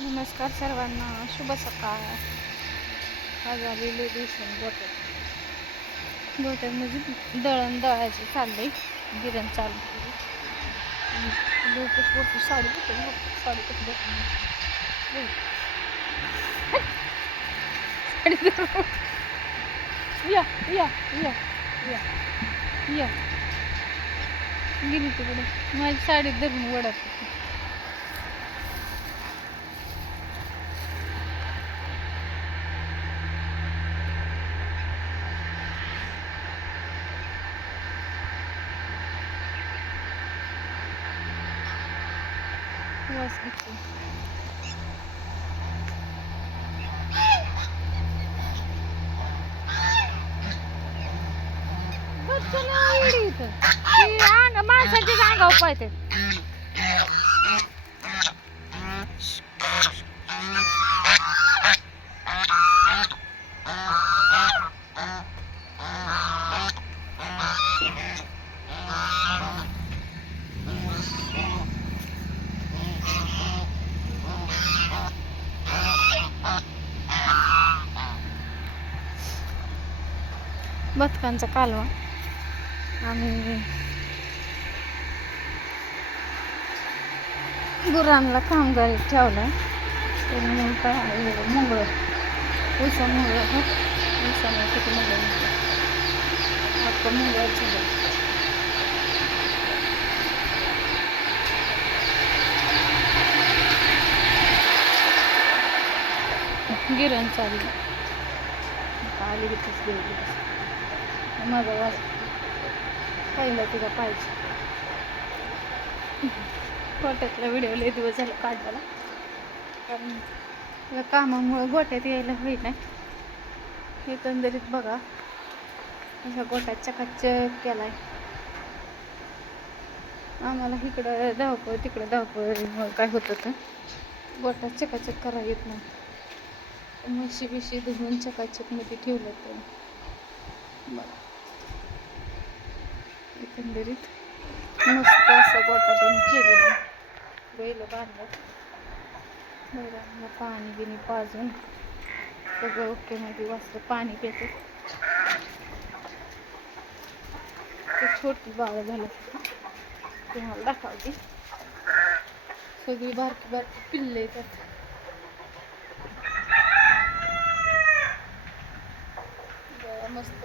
नमस्कार सर्वांना शुभ सकाळ. आज आलेले दिसून गोट्यात गोट्यात म्हणजे दळण दळायचे चालले गिरण चालू केली लोकच साडी कुठे साडी कुठे साडी या या या या या. गेली तिकडे. माझी साडी धरून वडत होती. वास घेते बच्चा नाही ती पाहते बदकांचा कालवा. आणि गुरांना कामगार ठेवलाय. त्यामुळे काय मुंगळ. उसा मुंगळ उसामुळे किती मुंगळ आपण मुंगळ झालं गिरण चालली आली तिथेच गेली माझा वास पहिला तिला पाहिजे. गोट्यातला व्हिडिओ लय दिवस झाला काढायला कारण या कामामुळं गोट्यात यायला होईल नाही. एकंदरीत बघा अशा गोट्यात चकाचक केलाय. आम्हाला इकडं धावपळ तिकडं धावपळ काय होत होतं गोटात चकाचक करा येत नाही. म्हशी बिशी धुवून चकाचकमध्ये ठेवलं तर. बरं. एकंदरीत मस्त असं गोटा त्यांनी केलेलं बैल बांधलं बैलांना पाणी बिणी पाजून सगळं ओके मध्ये पाणी पिते. ते छोटी बाळ झालं तुम्हाला दाखवते. सगळी बारकी बारकी पिल्ले येतात. मस्त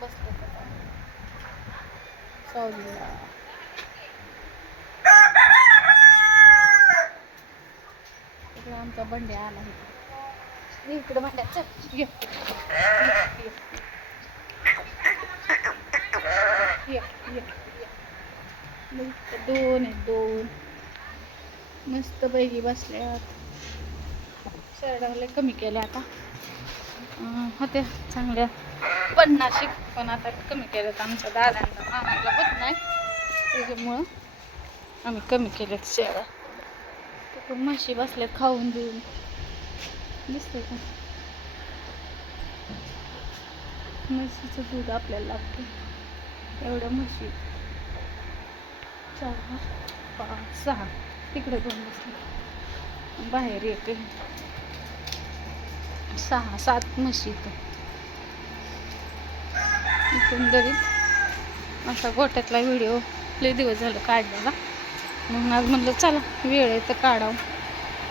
बसले इकडे आमचा बंडे आला आहे इकडे बंड्या. चल ये ये, दोन आहेत दोन मस्त पैकी बसल्यात. शर्टाला कमी केल्या आता. होत्या चांगल्या. पन्नाशी पण आता कमी केलेत आमच्या दादांना मामाला होत नाही. त्याच्यामुळं आम्ही कमी केलेत शेळ्या. तिकडून म्हशी बसल्यात खाऊन देऊन. दिसतंय का? म्हशीचं दूध आपल्याला लागतं एवढं म्हशी. चार पाच सहा. तिकडे दोन बसले. बाहेर येते सहा सात म्हशी इथं. एकंदरीत असा गोट्यातला व्हिडिओ लय दिवस झालं काढलेला. म्हणून आज म्हणलं चला वेळ आहे तर काढावं.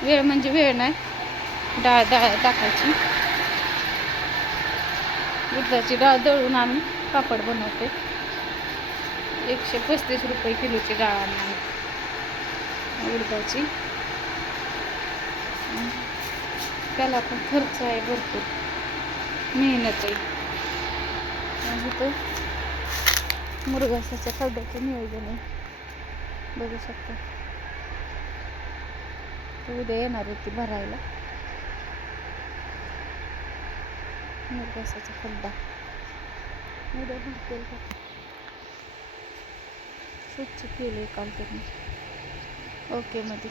वेळ म्हणजे वेळ नाही डाळ डाळ टाकायची. उडदाची डाळ दळून आम्ही पापड बनवते. एकशे पस्तीस रुपये किलोची डाळ आणली. उडदाची. त्याला पण खर्च आहे भरपूर. मेहनत आहे. आणि ते मुरगासाच्या खड्ड्याचं नियोजन आहे. बघू शकता. उद्या येणार होती भरायला. मुरगासाचा खड्डा. उद्या भरतील का स्वच्छ आहे काल त्यांनी. ओके मध्ये